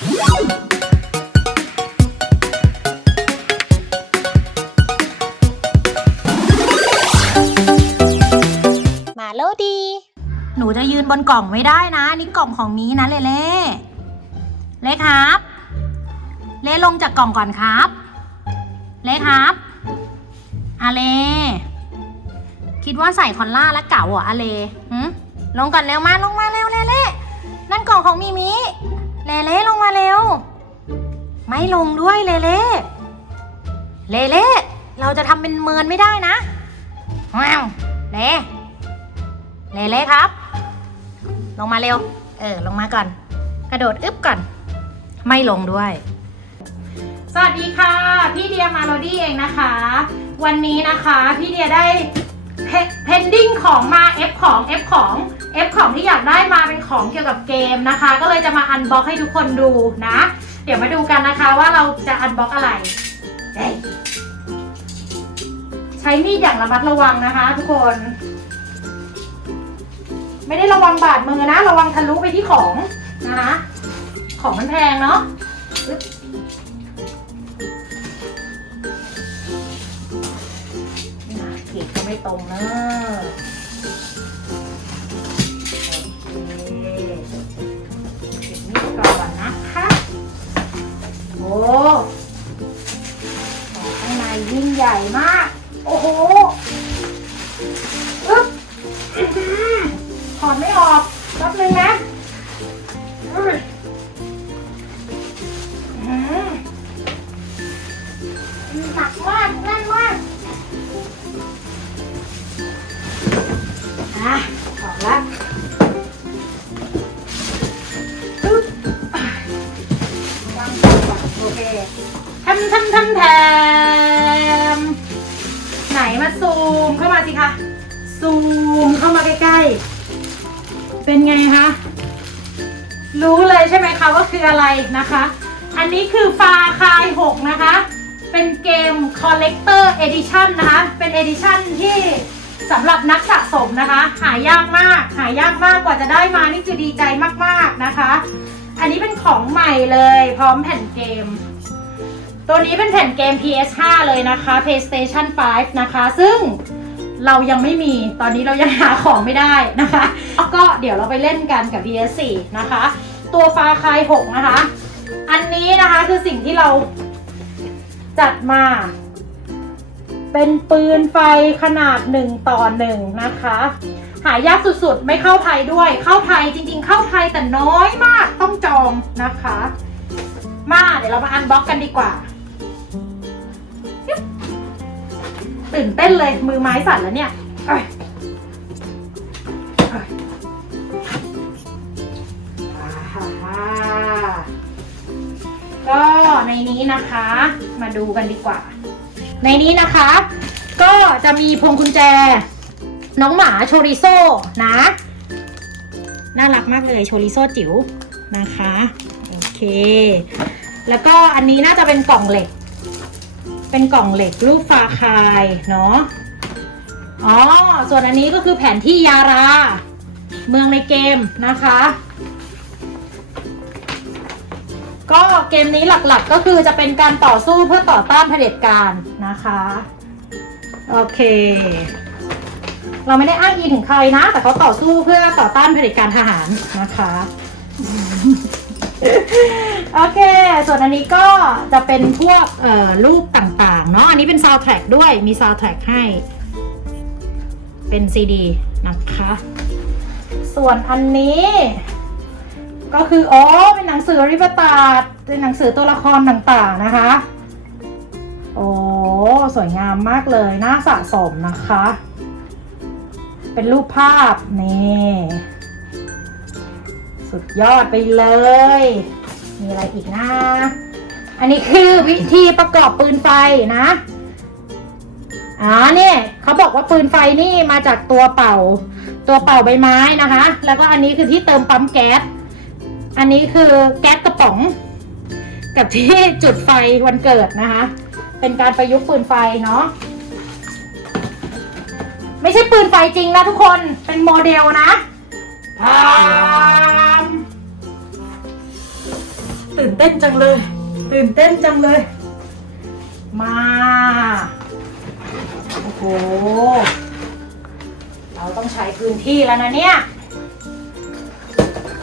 มาโลดี หนูจะยืนบนกล่องไม่ได้นะ นี่กล่องของมีนะเล่เล่เล่ครับ เล่ลงจากกล่องก่อนครับ เล่ครับอาเลคิดว่าใส่คอนล่าและเก่าเหรออาเลหืมลงก่อนเร็วมาลงมาเร็วเล่เล่นั่นกล่องของมีมิ เลเล่ลงมาเร็ว ไม่ลงด้วยเลเล่เลเล่เราจะทำเป็นเมินไม่ได้นะว้าวเล่เลเล่ครับ ลงมาเร็ว เออ ลงมาก่อน กระโดดอึบก่อน ไม่ลงด้วย สวัสดีค่ะ พี่เดียมาโรดี้เองนะคะ วันนี้นะคะ พี่เดียได้เพนดิ้งของมา F ของ F ของ F ของที่อยากได้มาเป็นของเกี่ยวกับเกมนะคะ ก็เลยจะมาอันบ็อกให้ทุกคนดูนะ เดี๋ยวมาดูกันนะคะว่าเราจะอันบ็อกอะไร ใช้มีดอย่างระมัดระวังนะคะ ทุกคน ไม่ได้ระวังบาดมือนะ ระวังทะลุไปที่ของนะคะ ของมันแพงเนาะอึ๊บน่ะเกรดก็ไม่ตรงเนอะ ทำทำแถมไหนมาซูมเข้ามาสิคะ ซูมเข้ามาใกล้ๆ เป็นไงคะ รู้เลยใช่ไหมคะว่าคืออะไรนะคะ อันนี้คือฟาคาย 6 นะคะ เป็นเกม Collector Edition นะคะ เป็น Edition ที่สำหรับนักสะสมนะคะ หายากมาก หายากมากกว่าจะได้มานี่คือดีใจมากๆนะคะ อันนี้เป็นของใหม่เลย พร้อมแผ่นเกม ตัวนี้เป็นแผ่นเกม PS5 เลยนะคะ PlayStation 5 นะคะ ซึ่งเรายังไม่มีตอนนี้เรายังหาของไม่ได้นะคะก็เดี๋ยวเราไปเล่นกันกับ PS4 นะคะ ตัวฟาคาย6นะคะ อันนี้นะคะคือสิ่งที่เราจัดมา เป็นปืนไฟขนาด 1 ต่อ 1 นะคะ หายากสุดๆ ไม่เข้าไทยด้วย เข้าไทยจริงๆ เข้าไทยแต่น้อยมากต้องจองนะคะ มาเดี๋ยวเรามาอันบ็อกกันดีกว่า ตื่นเต้นเลยมือไม้สั่นแล้วเนี่ยเอ้ยเอ้ยอ่าฮ่าฮ่าก็ในนี้นะคะ มาดูกันดีกว่า ในนี้นะคะ ก็จะมีพวงกุญแจ น้องหมาโชริโซนะ น่ารักมากเลยโชริโซจิ๋วนะคะ โอเค แล้วก็อันนี้น่าจะเป็นกล่องเหล็ก เป็นกล่องเหล็กรูปฟาคายเนาะอ๋อ ส่วนอันนี้ก็คือแผนที่ยารา เมืองในเกมนะคะ ก็เกมนี้หลักๆก็คือจะเป็นการต่อสู้เพื่อต่อต้านเผด็จการนะคะ โอเค เราไม่ได้อ้างอิงถึงใครนะ แต่เขาต่อสู้เพื่อต่อต้านเผด็จการทหารนะคะ โอเค ส่วนอันนี้ก็จะเป็นพวกเอ่อรูปต่างๆ เนาะ อันนี้เป็นซาว d t ท a c k ด้วย มีซาว d t ท a c k ให้ เป็นซีดีนะคะ ส่วนอันนี้ ก็คือ อ๋อ เป็นหนังสือริบตาดเป็นหนังสือตัวละครต่างๆนะคะ โอ้ สวยงามมากเลย น่าสะสมนะคะ เป็นรูปภาพ นี่ สุดยอดไปเลย มีอะไรอีกนะ อันนี้คือวิธีประกอบปืนไฟนะอ๋อเนี่ยเขาบอกว่าปืนไฟนี่มาจากตัวเป่า ตัวเป่าใบไม้นะคะ แล้วก็อันนี้คือที่เติมปั๊มแก๊ส อันนี้คือแก๊สกระป๋อง กับที่จุดไฟวันเกิดนะคะ เป็นการประยุกต์ปืนไฟเนาะไม่ใช่ปืนไฟจริงนะทุกคน เป็นโมเดลนะ ตตื่นเต้นจังเลย ตื่นเต้นจังเลย มา โอ้โห เราต้องใช้พื้นที่แล้วนะเนี่ย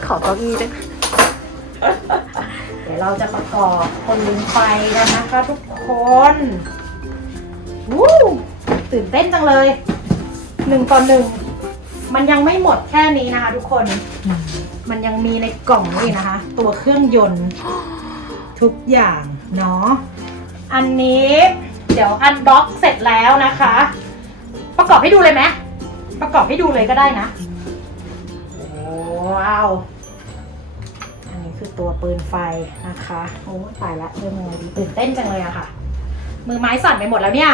ขอเก้าอี้ด้วยเดี๋ยวเราจะประกอบคนลุงไฟกันนะคะทุกคนวู้ตื่นเต้นจังเลย หนึ่งต่อหนึ่ง มันยังไม่หมดแค่นี้นะคะทุกคน มันยังมีในกล่องนี่นะคะ ตัวเครื่องยนต์ ทุกอย่างเนาะอันนี้เดี๋ยวอันบ็อกเสร็จแล้วนะคะ ประกอบให้ดูเลยไหมประกอบให้ดูเลยก็ได้นะว้าว อันนี้คือตัวปืนไฟนะคะ โอ้ตายละเริ่มยังไงดีตื่นเต้นจังเลยอะค่ะ มือไม้สั่นไปหมดแล้วเนี่ย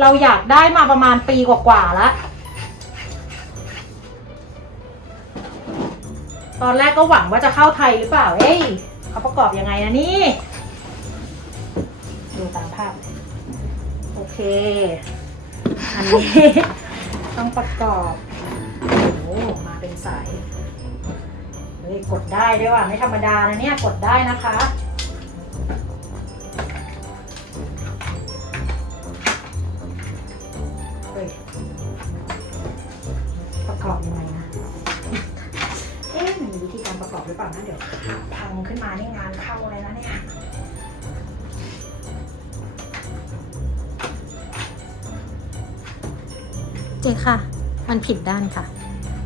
เราอยากได้มาประมาณปีกว่าๆแล้ว ตอนแรกก็หวังว่าจะเข้าไทยหรือเปล่า เอ้ยเขาประกอบยังไงนะนี่ ดูตามภาพ โอเค อันนี้ ต้องประกอบ โอ้มาเป็นสาย เฮ้ย กดได้ด้วยว่ะ ไม่ธรรมดานะเนี่ย กดได้นะคะ ประกอบยังไงนะ เอ๊ะมันมีวิธีการประกอบหรือเปล่านะเดี๋ยวพังขึ้นมานี่งานเข้าเลยนะเนี่ยเจ๊ค่ะ มันผิดด้านค่ะ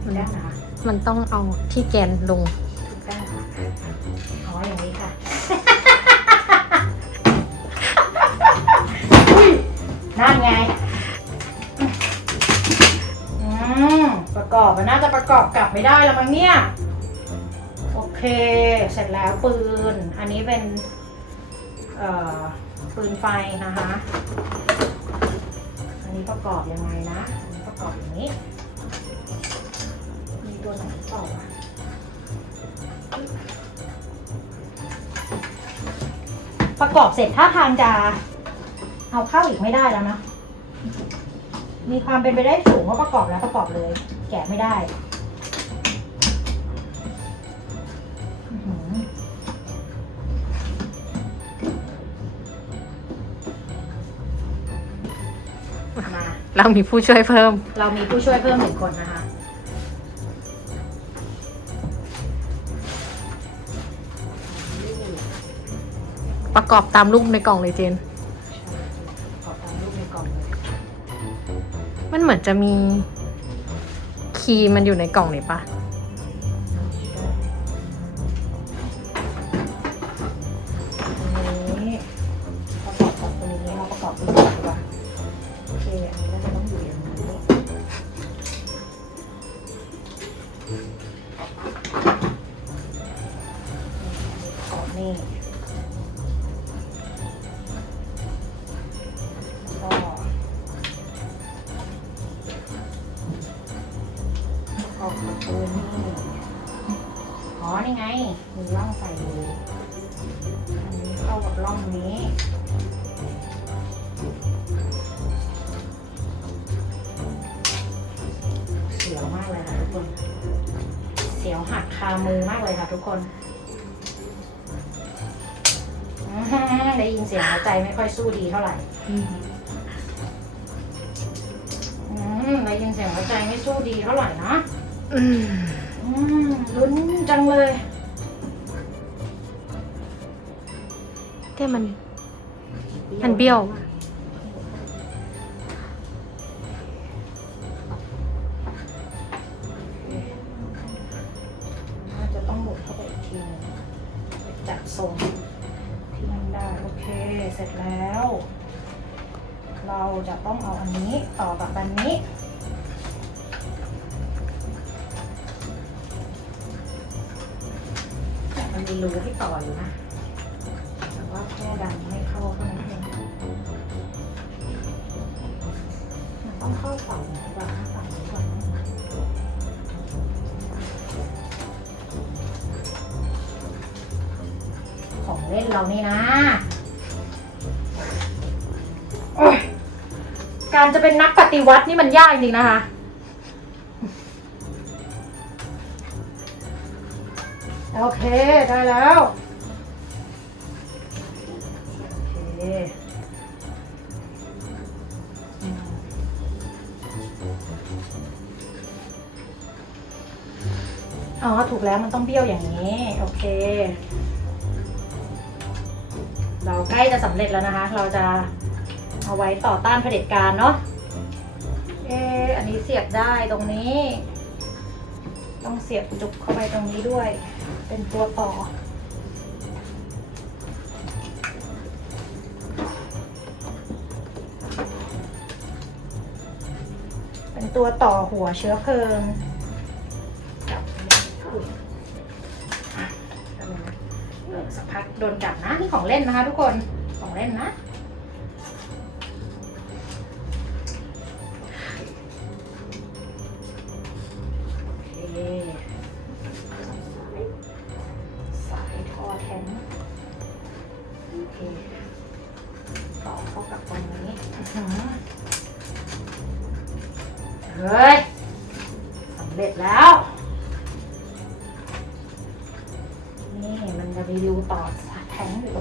ถูกด้านนะคะมันต้องเอาที่แกนลงถูกด้านค่ะอ๋ออย่างนี้ค่ะ กอบมันน่าจะประกอบกลับไม่ได้แล้วมั้งเนี่ย โอเค เสร็จแล้วปืน อันนี้เป็นปืนไฟนะคะ อันนี้ประกอบยังไงนะอันนี้ประกอบอย่างนี้ มีตัวไหนต่ออะประกอบเสร็จท่าทางจะเอาเข้าอีกไม่ได้แล้วนะ มีความเป็นไปได้สูงว่าประกอบแล้วประกอบเลย แกะไม่ได้อื้อหือมาเรามีผู้ช่วยเพิ่ม เรามีผู้ช่วยเพิ่มหนึ่งคนนะคะ ประกอบตามรูปในกล่องเลยเจนขอตามรูปในกล่องเลย มันเหมือนจะมี คีย์มันอยู่ในกล่องนี่ปะ อ๋อนี่ไง มีร่องใส่อยู่อันนี้เข้ากับร่องนี้เสียวมากเลยค่ะทุกคน เสียวหักคามือมากเลยค่ะทุกคนได้ยินเสียงหัวใจไม่ค่อยสู้ดีเท่าไหร่ได้ยินเสียงหัวใจไม่สู้ดีเท่าไหร่นะ อืมลุ้นจังเลย แต่มัน มันเบี้ยว น่าจะต้องหมุนเข้าไปอีกทีนึงไปจัดทรงที่นั่นได้โอเค เสร็จแล้ว เราจะต้องเอาอันนี้ต่อกับอันนี้ แต่มันมีรูที่ต่ออยู่นะ แต่ว่าแค่ดันไม่เข้าเท่านั้นเองมันต้องเข้าฝั่งไหนบ้างฝั่งนี้ก่อนของเล่นเรานี่นะ การจะเป็นนักปฏิวัตินี่มันยากจริงนะคะ โอเค ได้แล้ว โอเคอ๋อ ถูกแล้วมันต้องเบี้ยวอย่างนี้ โอเค เราใกล้จะสำเร็จแล้วนะคะ เราจะเอาไว้ต่อต้านเผด็จการเนาะ เอออันนี้เสียบได้ตรงนี้ ต้องเสียบจุกเข้าไปตรงนี้ด้วย เป็นตัวต่อ เป็นตัวต่อหัวเชื้อเพลิงจับอุ๊ยอะแป๊บนึงนะเออสักพักโดนจับนะ นี่ของเล่นนะคะทุกคน ของเล่นนะ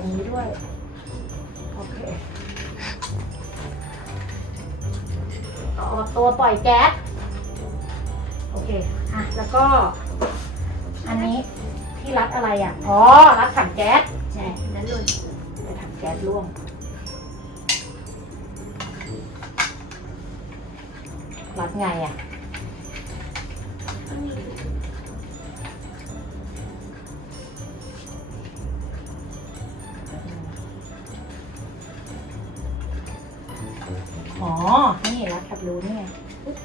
นี้ด้วย โอเคต่อตัวปล่อยแก๊ส โอเค อะ แล้วก็ อันนี้ที่รัดอะไรอะ อ๋อ รัดถังแก๊สใช่นั้นหล่นไปถังแก๊สร่วงรัดไงอะ อ๋อ นี่รัดกับรูนี่ไงปึ๊บ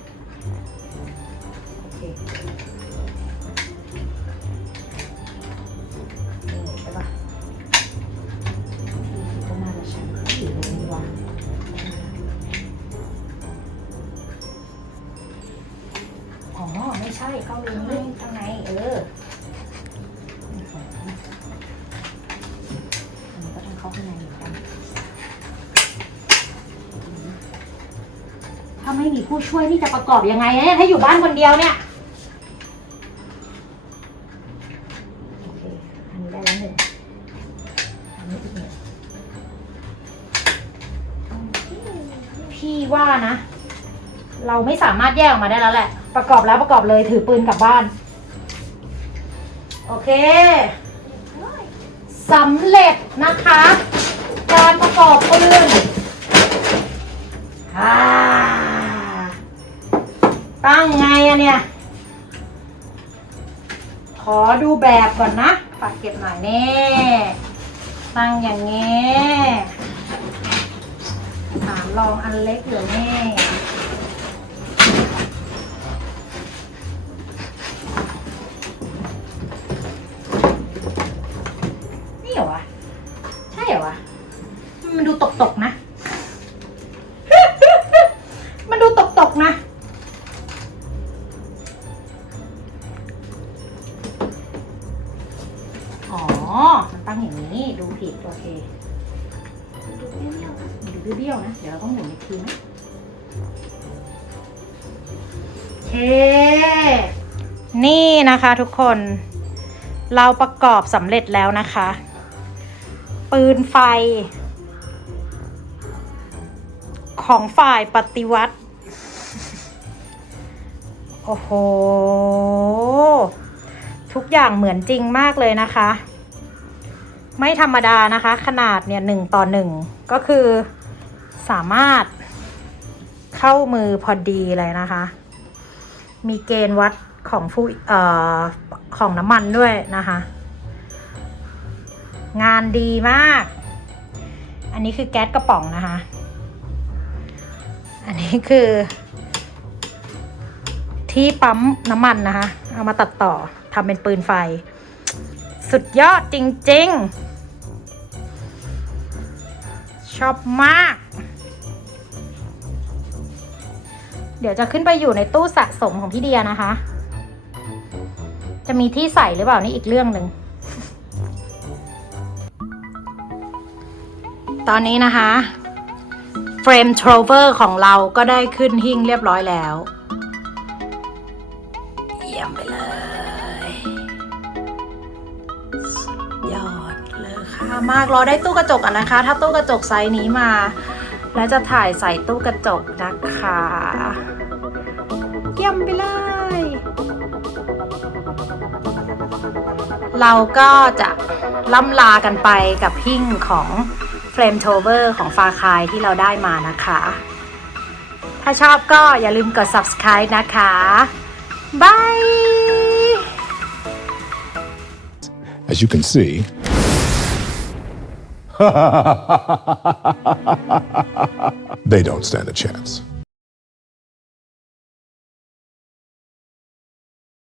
โอเคนี่ใช่ปะที่ก็น่าจะใช้อยู่ตรงนี้วะอ๋อ ไม่ใช่เข้ารูนี้ข้างในเอออันก็ต้องเข้าข้างในเหมือนกัน ถ้า ไม่มีผู้ช่วยนี่จะประกอบยังไงเนี่ยถ้าอยู่บ้านคนเดียวเนี่ยโอเคอันนี้ได้แล้วหนึ่งอันนี้อีกหนึ่งพี่ว่านะ เราไม่สามารถแยกออกมาได้แล้วแหละ ประกอบแล้วประกอบเลยถือปืนกลับบ้าน โอเคสำเร็จนะคะ การประกอบปืนอ่า ตั้งไงอะเนี่ย ขอดูแบบก่อนนะฝากเก็บหน่อยเน่ตั้งอย่างงี้ฐานรองอันเล็กอยู่แน่นี่เหรอวะ ใช่เหรอวะ มันดูตกตกๆนะ นะคะทุกคน เราประกอบสำเร็จแล้วนะคะ ปืนไฟ ของฝ่ายปฏิวัติ โอ้โห ทุกอย่างเหมือนจริงมากเลยนะคะ ไม่ธรรมดานะคะ ขนาดเนี่ยหนึ่งต่อหนึ่งก็คือสามารถเข้ามือพอดีเลยนะคะ มีเกณฑ์วัด ของผู้เอ่อของน้ำมันด้วยนะคะ งานดีมาก อันนี้คือแก๊สกระป๋องนะคะ อันนี้คือ ที่ปั๊มน้ำมันนะคะ เอามาตัดต่อทำเป็นปืนไฟ สุดยอดจริง ๆ ชอบมาก เดี๋ยวจะขึ้นไปอยู่ในตู้สะสมของพี่เดียนะคะ จะมีที่ใส่หรือเปล่านี่อีกเรื่องหนึ่ง ตอนนี้นะคะเฟรมโทรเวอร์ของเราก็ได้ขึ้นหิ้งเรียบร้อยแล้ว เยี่ยมไปเลยสุดยอดเลยค่ะมากรอได้ตู้กระจกอะนะคะ ถ้าตู้กระจกไซส์นี้มา แล้วจะถ่ายใส่ตู้กระจกนะคะ เยี่ยมไปเลย เราก็จะล่ำลากันไปกับหิ้งของเฟรมโทเวอร์ของฟาคายที่เราได้มานะคะ ถ้าชอบก็อย่าลืมกด subscribe นะคะบาย As you can see, they don't stand a chance.